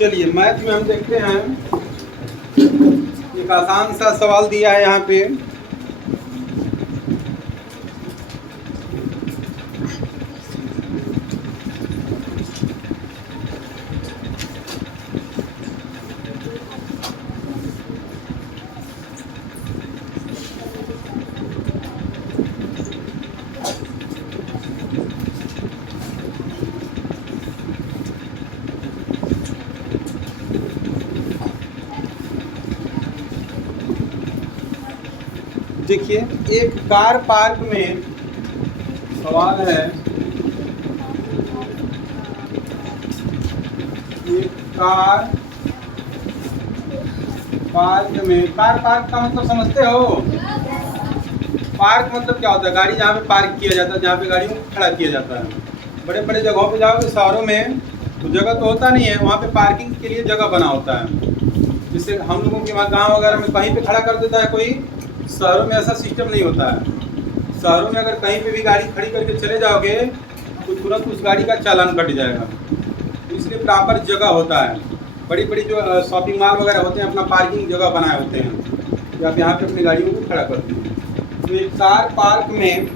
चलिए मैथ में हम देखते हैं, एक आसान सा सवाल दिया है यहाँ पे। देखिए, एक कार पार्क में, सवाल है एक कार पार्क में, कार पार्क का मतलब समझते हो? पार्क मतलब क्या होता है? गाड़ी जहाँ पे पार्क किया जाता है, जहाँ पे गाड़ियों को खड़ा किया जाता है। बड़े बड़े जगहों पे जाओगे, शहरों में तो जगह तो होता नहीं है, वहाँ पे पार्किंग के लिए जगह बना होता है। जिससे हम लोगों के वहाँ गाँव वगैरह में कहीं पे खड़ा कर देता है कोई, शहरों में ऐसा सिस्टम नहीं होता है। शहरों में अगर कहीं पे भी गाड़ी खड़ी करके चले जाओगे तो तुरंत उस गाड़ी का चालान कट जाएगा। इसलिए प्रॉपर जगह होता है। बड़ी बड़ी जो शॉपिंग मॉल वगैरह होते हैं, अपना पार्किंग जगह बनाए होते हैं, या आप यहाँ पे अपनी गाड़ियों को खड़ा करते हैं। तो एक कार पार्क में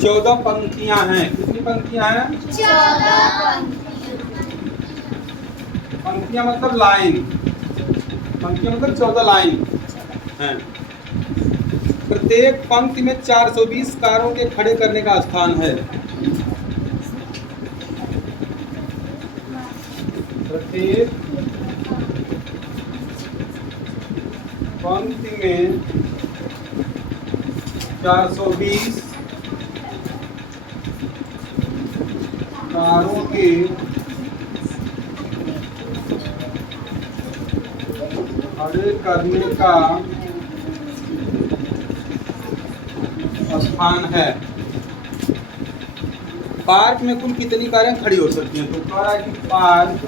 14 पंक्तियाँ हैं। कितनी पंक्तियाँ हैं? 14 पंक्तियाँ मतलब लाइन, पंक्तियाँ मतलब 14 लाइन हैं। प्रत्येक पंक्ति में 420 कारों के खड़े करने का स्थान है। प्रत्येक पंक्ति में 420 कारों के खड़े करने का स्थान है। पार्क में कुल कितनी कारें खड़ी हो सकती हैं? तो कह रहा है कि पार्क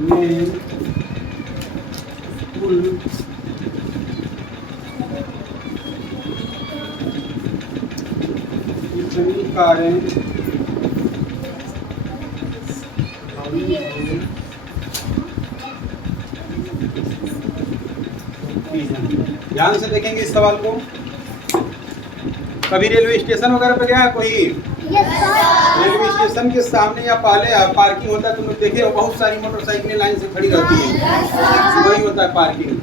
में कुल कितनी कारें खड़ी हो ध्यान से देखेंगे इस सवाल को। कभी रेलवे स्टेशन वगैरह पे गया है कोई? रेलवे स्टेशन के सामने या पहले पार्किंग होता है, तुम लोग देखे हो, बहुत सारी मोटरसाइकिलें लाइन से खड़ी रहती हैं। वही होता है पार्किंग।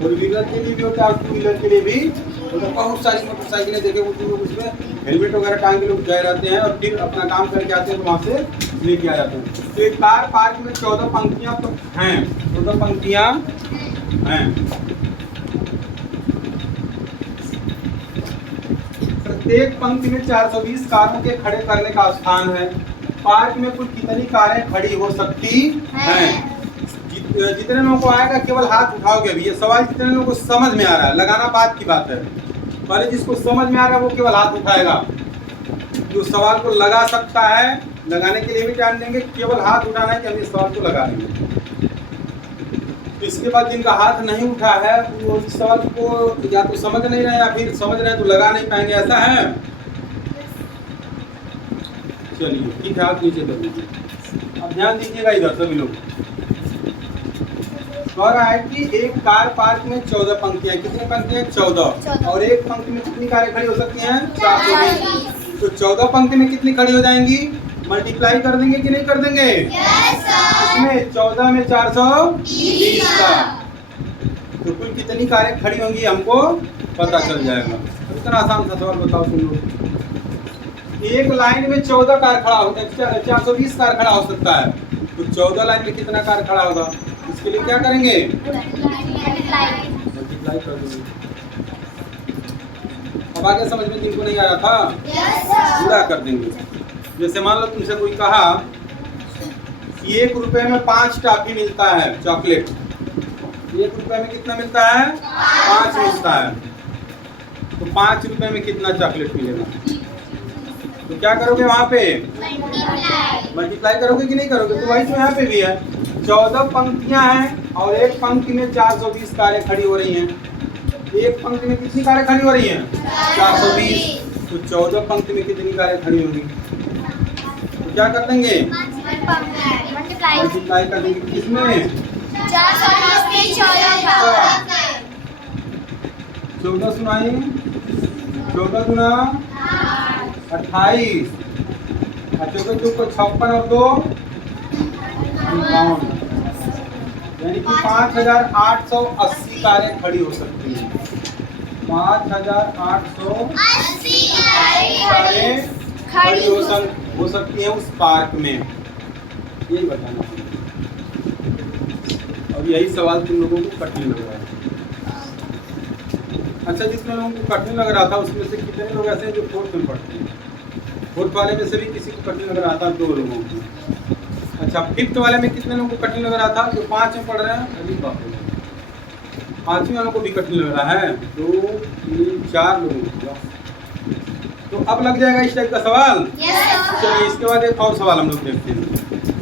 फोर व्हीलर के लिए भी होता है और टू व्हीलर के लिए भी होता है। बहुत सारी मोटरसाइकिलें देखे वो लोग उसमें हेलमेट वगैरह टांग के लोग गए रहते हैं और फिर अपना काम करके आते हैं, तो वहाँ से लेके आ जाते हैं। तो एक कार पार्क में 14 पंक्तियाँ तो हैं, 14 पंक्तियाँ हैं। प्रत्येक पंक्ति में 420 कारों के खड़े करने का स्थान है। पार्क में कुल कितनी कारें खड़ी हो सकती हैं? जितने लोगों को आएगा केवल हाथ उठाओगे। अभी ये सवाल जितने लोगों को समझ में आ रहा है, लगाना बात की बात है। पहले जिसको समझ में आ रहा है वो केवल हाथ उठाएगा। जो सवाल को लगा सकता है, लगाने के लिए भी टाइम देंगे, केवल हाथ उठाना है कि हम इस सवाल को लगा लेंगे। इसके बाद जिनका हाथ नहीं उठा है वो इस सवाल को या तो समझ नहीं रहे या फिर समझ रहे हैं तो लगा नहीं पाएंगे, ऐसा है। चलिए ठीक है, हाथ नीचे कर लीजिए। अब ध्यान दीजिएगा इधर सभी लोग। कह रहा है कि एक कार पार्क में 14 पंक्तियां। कितनी पंक्तियां? 14। और एक पंक्ति में कितनी कारें खड़ी हो सकती हैं? 420। तो 14 पंक्ति में कितनी खड़ी हो जाएंगी? मल्टीप्लाई कर देंगे कि नहीं कर देंगे? इसमें 14 में 420 का, तो कुल कितनी कारें खड़ी होंगी हमको पता चल जाएगा। इतना आसान सा सवाल बताओ तुम लोग। एक लाइन में 14 कार खड़ा हो, 420 कार खड़ा हो सकता है, तो 14 लाइन में कितना कार खड़ा होगा? इसके लिए क्या करेंगे? मल्टीप्लाई कर देंगे। अब आगे समझ में जिनको नहीं आया था पूरा कर देंगे। जैसे मान लो तुमसे कोई कहा कि 1 रुपए में 5 टॉफी मिलता है, चॉकलेट। 1 रुपए में कितना मिलता है? 5 मिलता है। तो 5 रुपए में कितना चॉकलेट मिलेगा? तो क्या करोगे वहाँ पे? मल्टीप्लाई करोगे कि नहीं करोगे? तो वही तो यहाँ पे भी है। 14 पंक्तियाँ हैं और एक पंक्ति में 420 कारें खड़ी हो रही हैं। एक पंक्ति में कितनी कारें खड़ी हो रही हैं? 420। तो 14 पंक्ति में कितनी कारें खड़ी होंगी? क्या कर देंगे? मल्टीप्लाई मल्टीप्लाई कर देंगे किसमें? 14 सुनाई, 14 गुना 28, 14 2 को 56 और 2 52, यानी कि 5880 कारें खड़ी हो सकती हैं। 5880 कारें खड़ी हो सकती हैं उस पार्क में। यही बताना है। और यही सवाल तुम लोगों को कठिन लग रहा है। अच्छा, जितने लोगों को कठिन लग रहा था उसमें से कितने लोग ऐसे हैं जो फोर्थ में पढ़ते हैं? फोर्थ वाले में से भी किसी को कठिन लग रहा था? 2 लोगों को। अच्छा, फिफ्थ वाले में कितने लोगों को कठिन लग रहा था? जो 5 में पढ़ रहे हैं। अभी बाप रे, 5वीं वालों को भी कठिन लग रहा है। 2 3 4 लोगों को। तो अब लग जाएगा इस टाइप का सवाल। चलिए इसके बाद एक और सवाल हम लोग देखते हैं।